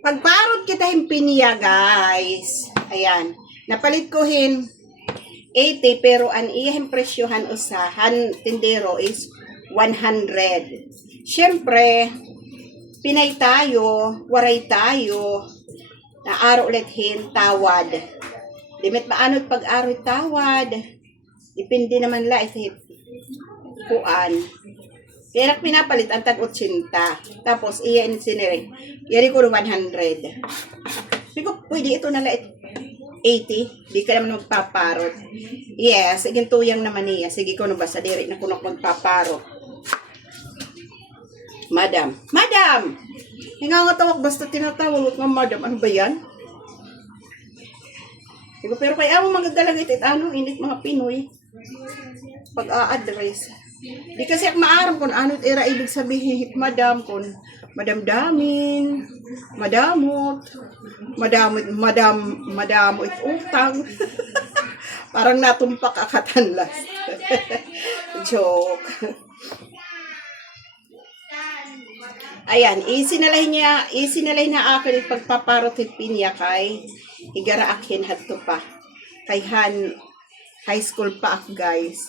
Pagparot kita himpinya, guys. Ayan. Napalit ko 80 pero ang iyang presyohan usahan tindero is 100. Siyempre, pinay tayo, waray tayo, na aro ulit tawad. Limit maanod pag-aroy tawad. Depende naman la ito kuan. Kaya pinapalit ang tag-80. Tapos, iyan sinire. Yari ko ng 100. Hindi ko, pwede ito na la 80. Di ka naman magpaparot. Yes, gintuyang naman niya. Sige ko na basta diri na kunok magpaparot. Madam. Madam! Hingangatawag basta tinatawag ng madam. Ano ba yan? Diba, pero kaya mo magagalang itit, init mga Pinoy. Pag-a-address. Di kasi ako maaram kung ano era ibig sabihin, madam, kung madam damin, madamot, madamot utang. Parang natumpak akatanlas. Joke. Ayan, isinalay na akin pagpaparotit pinya kay igara akin hadto pa. Kay high school pa ako, guys.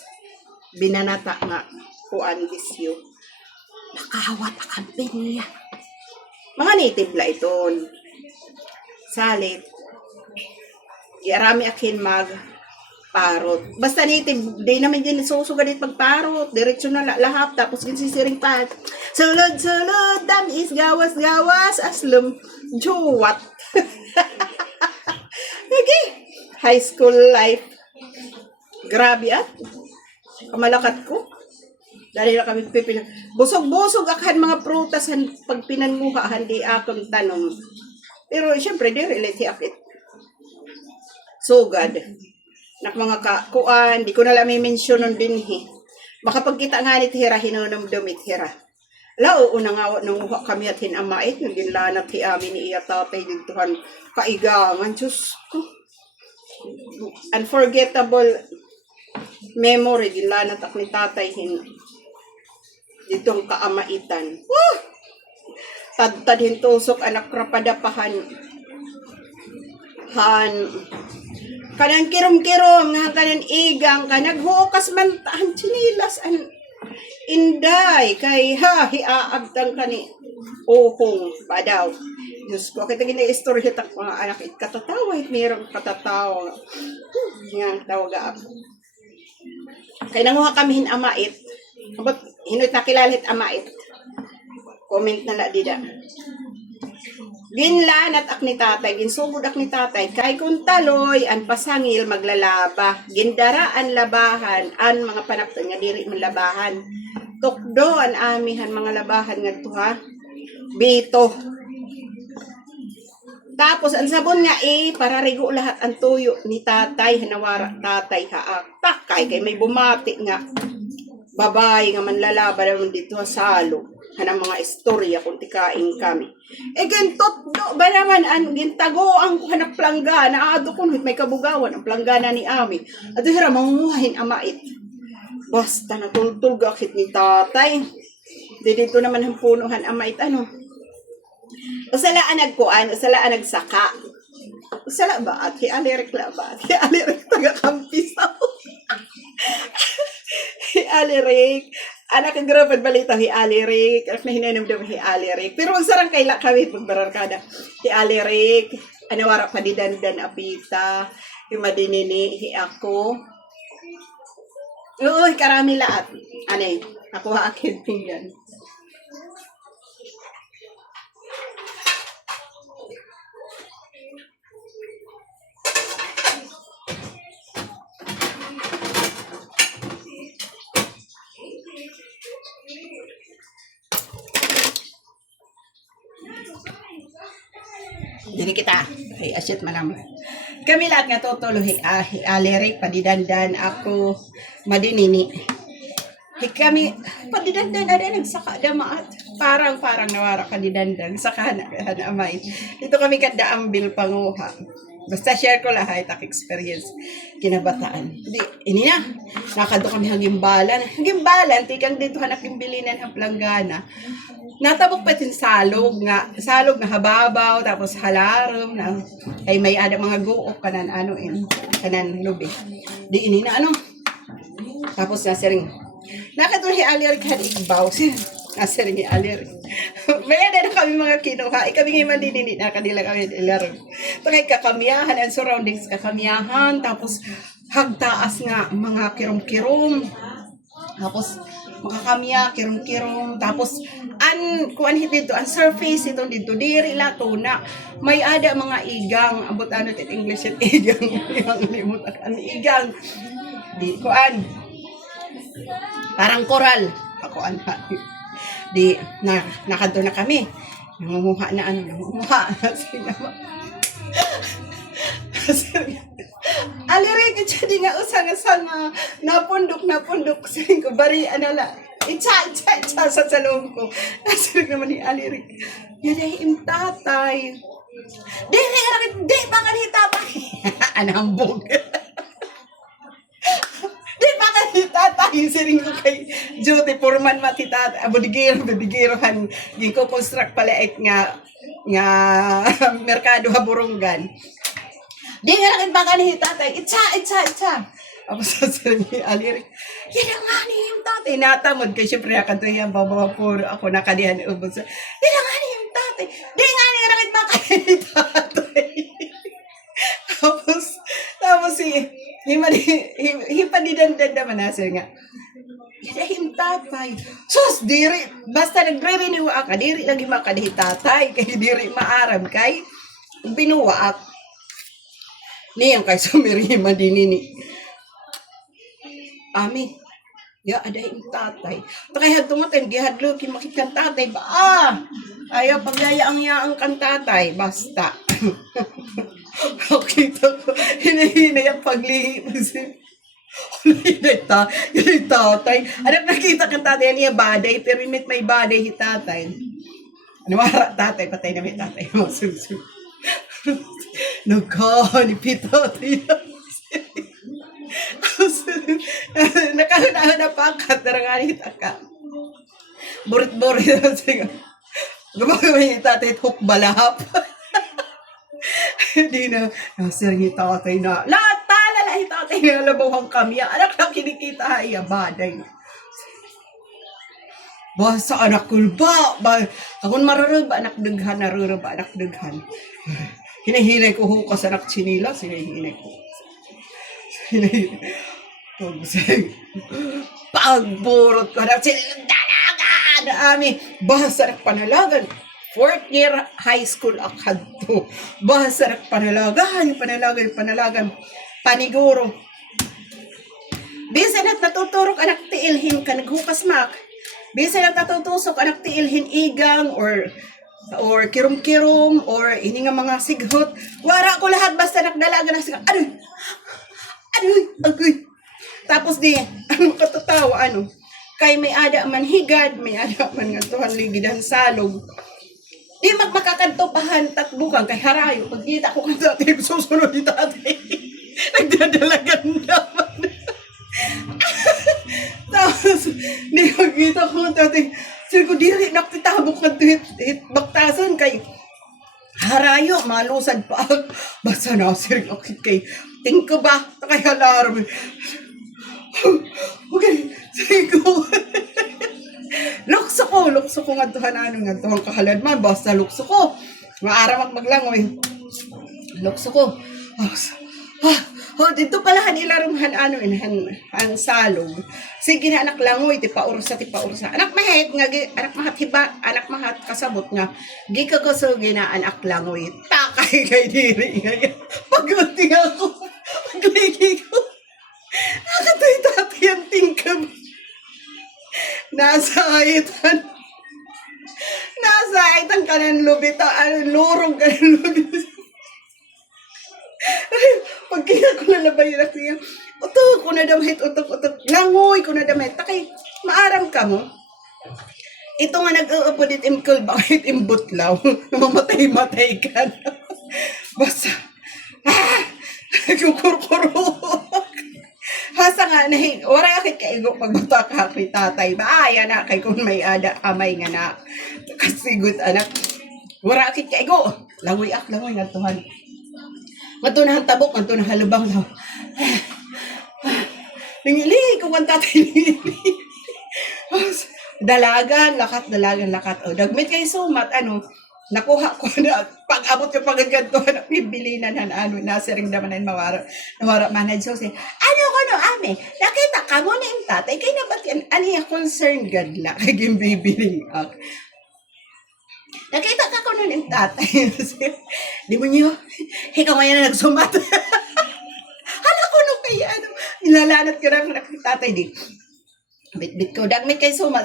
Binanata nga kuan disyo. Nakawat akang pinya. Mga native la iton. Salit. Yarami akin parot. Basta native, di naman din susugalit pagparot. Diretso na lahap, tapos ginsisiring pa. Sulod, damis, gawas, aslum, juwat. Okay. High school life. Grabe at. Kamalakat ko. Dahil na kami pipin. Busog-busog akan mga prutas pag pinanguha, hindi akong tanong. Pero syempre, di relate akit. Sugad. Nak mga kuan, di ko na lang may mention nun din Baka pagkita nga ni Tira, hinunong dumit Tira. Lao, unang awat nung uha kami at hinamait, naging lanat amin ni iya tatay, dituhan kaigangan, Diyos ko. Unforgettable memory, gilanat ak ni tatay ditong kaamaitan. Tad hintusok anak rapadapahan. Kanang kirom-kirom, nga kanang igang, kanang hukas man, chinilas, inday, kay hiaagtang kani, uhong, padaw. Diyos ko, kita gina istorya tak mga anak, katatawa, mayroong katatawa. Nga, tawag ako. Kaya nanguha kami amait, hino't nakilalit amait. Comment na la dida. Ginlanat ak ni tatay, ginsugod ak ni tatay, kay kung taloy, an pasangil maglalaba, gindaraan labahan, an mga panakton nga diri man labahan. Tukdo an amihan mga labahan nga tuha, bito. Tapos ang sabon nga para rigo lahat ang tuyo ni tatay, hanawara tatay haak. Takay kay may bumati nga, babae nga manlalaba naman dito sa salo. Hanang mga istorya kung tikain kami. Gentot do ba naman ang gintago ang hanap planggana. Ado kun may kabugawan ang planggana ni Ami. Ado hira manguhahin amait. Basta natultog akit ni tatay. Dito naman ang punuhan amait Usala nagkuan, usala nagsaka. Usala ba at hialirik la ba? Hialirik taga-kampis ako. Hialirik. Anak ang grapan balita, hialirik. Anak na hinanam daw hialirik. Pero ang sarang kaila kami pagbararkada. Hialirik. Anawara pa di dandan apita. Yung madinini, ako. Oo, karami lahat. Ako akin yan. Dili kita, ay asyat malam. Kami lahat nga tutulo, alirik, padidandan, ako, madinini. Kami, padidandan, ada nagsaka damaat. Parang nawara kadidandan, saka na amay. Dito kami kadaambil panguha. Basta share ko lahat ang experience kinabataan. Ini na, nakadukon hagimbalan. Hagimbalan, tikang dito hanak yung bilinan ang planggana. natabok pa tin salog nga hababaw tapos halarom na kay may ada mga guok kanan kanan lubi di ini na tapos nasiring nakatulhi alir kan ikbaw nasiring alir may ada na kami mga kinuha kami ngay mandinini na kanila kami ilaro kay kakamiyahan and surroundings kakamiyahan tapos hagtaas nga mga kirom-kirom tapos makakamiya, kirong-kirong, tapos kuan dito, ang surface ito dito, diri lato na, may ada mga igang, abot tit English at igang, ang igang, di, kuan, parang koral, kuan, di, nakado na kami, nangunguha na alirin ka di nga usang napundok sabi ko bari la itcha sa salong ko nasirig naman ni alirin yan tatay di pa kanita pa anambog di pa kanita tayo siring ko kay Jote Purman matitat bigirohan ko construct pala nga merkado haburunggan di nga nakit baka ni tatay, itcha. Ako sasabi ni Alirik, yan nga ni yung tatay. Natamod kay syempre akan to yan, babapuro ako nakadihan. Yan nga ni yung tatay. Di nga ni nakit baka ni tatay. tapos hipadidandan naman nasa nga. Yan yung tatay. Sus, diri, basta nagre-renew ka, diri lagi makadihi tatay. Kay diri maaram kay binuwa ako. Niyang kay sumirima dinini. Ami, ya ada yung tatay. Takay hadtungan gihadlo kin makitkan tatay ba? Ayaw pagyayaang yaang kan tatay basta. Kita ko hinahinay ang paglihi mo si yung tatay. Anak nakita kan tatay niya baday pero may baday hi tatay. Ano mara tatay patay na may tatay mo susu. Nagkanipit tatay. Nakahuna pa ka taranganit ka. Burit-burit na siya. Gumagawa niya tatay hook balap. Hindi na nasirang tatay na latala tatay na labawang kami. Anak na kinikita ay baday. Basta anak kulba. Akong mararaba anak daghan, nararaba anak daghan. Hinahinay ko hukas anak chinila. Hinahinay ko. Pagburot ko anak chinila. Dalaga na amin. Basta anak panalagan. 4th year high school akadto. Basta anak panalagan. Paniguro. Bisa na natuturok anak tiilhin ka naghukas mak. Bisa na natutusok anak tiilhin igang or kirum-kirum or ini nga mga sighot. Wara ko lahat basta nakdalaga na siya. Agoy. Tapos di, katatawa, kay may ada man higad, may ada man nga tuhan ligidan salog. Di magmakakantopahan tatbukan kay harayo. Pagkita ko kang tatay, susunod ni tatay. Nagdadalagan naman. Tapos, di magkita ko kang tatay. Sir ko diri nakitabok ka hit baktasan kay harayo malusad pa. Basta na sir kay tingko ba kay alarm. Okay, sige ko. Lukso ko nga tuhan kahalad man basta lukso ko. Maaramak maglangoy. Lukso ko. Dito pala ilarumhan ang salog. Sige na anak langoy ti paursa. Anak mahat kasabot nga. Gi kagasogi na anak langoy. Takay kay diri nga. Pagunti ako. Pagligi ko. Nakatay tatay ang tingkab. Nasa aitan kanan lubita. Lurong kanan lubita. Pagkita ko na labay na siya, utok ko na damit, utok, langoy ko na damit, takay, maaram ka mo. Ito nga nag-uupodit imkul, bakit imbutlaw, namamatay-matay ka na. Basta, kukurkurok. Hasa nga na, wala akit kaigo pagbuta ka kay tatay. Baaya na kay kung may ada amay nga na. Kasigot anak. Wala akit kaigo. Langoy nga tuhan. Matunahan tabok, matunahan halubang daw. Ningili ko ang tatay ningili. Dalagan, lakat. O, dagmit kay sumat, nakuha ko na, pag-abot yung pagkaganto, bibili na nasiring naman na nawara manad. So, say, ame, nakita ka mo na yung tatay, kaya na ba't yan, concern gadla, kaya yung bibiling ako. Nakita ka ko nun yung tatay. Di mo niyo, ikaw ngayon na nagsumat. Hala ko nung kaya, nilalanat ko na ng tatay di. Bit ko, dagmit kay sumat,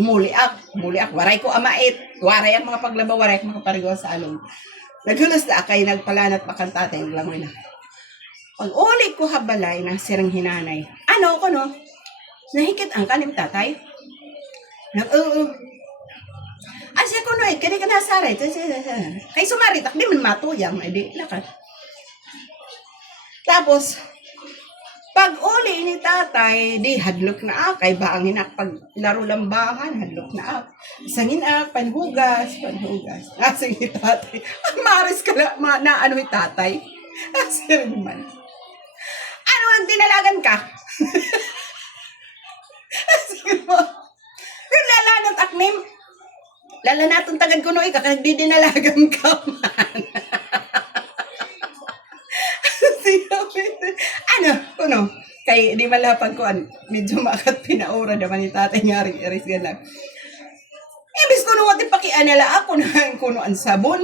umuli ak, waray ko amait, waray ang mga paglaba, waray ang mga parigaw sa along. Naghulas na akay, nagpalanat pa kang tatay, naglangoy na. Pag uli ko habalay ng sirang hinanay, nahikit ang kanim tatay. Asya ko noy, kani ka nasaray, kay sumaritak, di man matuyang, ay di, lakat. Tapos, pag uli ni tatay, di hadlok na ak, kay baangin ak, pag laro lambahan, hadlok na ak. Sangin ak, panhugas. Sige tatay, maris ka na ni tatay. Asya naman. Ang dinalagan ka? Sige mo. Lalanat aknim. Lalanatong tagad ko noy, kakagdidinalagan ka man. Kay di malapag ko, medyo makat pinaura naman ni tatay nga rin lang. Ibis ko nung ating pakianala ako na kuno ang sabon.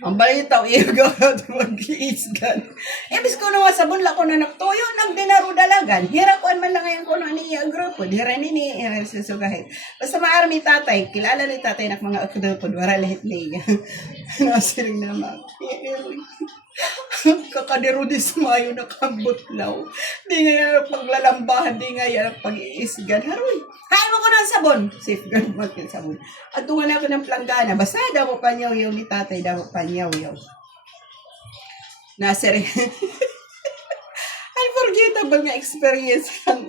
Ang balitaw, iagawad mag-iisgan. Ibis ko nung sabon lang ko na nagtoyo, nagdinaro dalagan. Hirakuan man lang ngayon kuno ni iagropod. Hira ni susugahit. Basta maarami tatay, kilala ni tatay na mga akudopod, wala lahit niya. Nasiring naman. Kakadero di sumayo na kambutlaw. Di nga yan paglalambahan, di nga yan pag-iisgan. Haroy, hain mo ko ng sabon. Safeguard mo yung sabon. At tungan ako ng planggana. Basta daw pa niyaw ni tatay, daw pa niyaw. Nasir. Unforgettable nga experience ang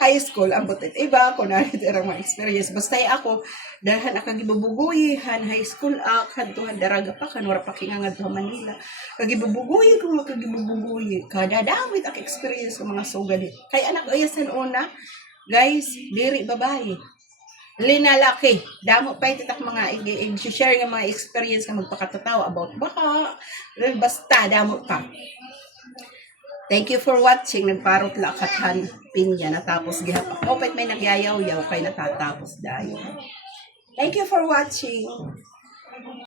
high school. Ang butit. Iba ako na ito mga experience. Basta ako, dahil akagibubuguyihan, high school kantuhan daraga pa, kanwara pa kinangad to Manila. Kagibubuguyi ko, kagibubuguyi. Kadadamit ang experience ng mga sugalit. Kaya anak ayasan una, guys, diri babae. Linalaki. Damo pa ititak mga i-share ng mga experience na magpakatatawa about baka. Basta, damo pa. Thank you for watching. Nagparot lakatan pinya. Natapos gihapak. Opet may nagyayaw-yaw kay natatapos dayo. Thank you for watching.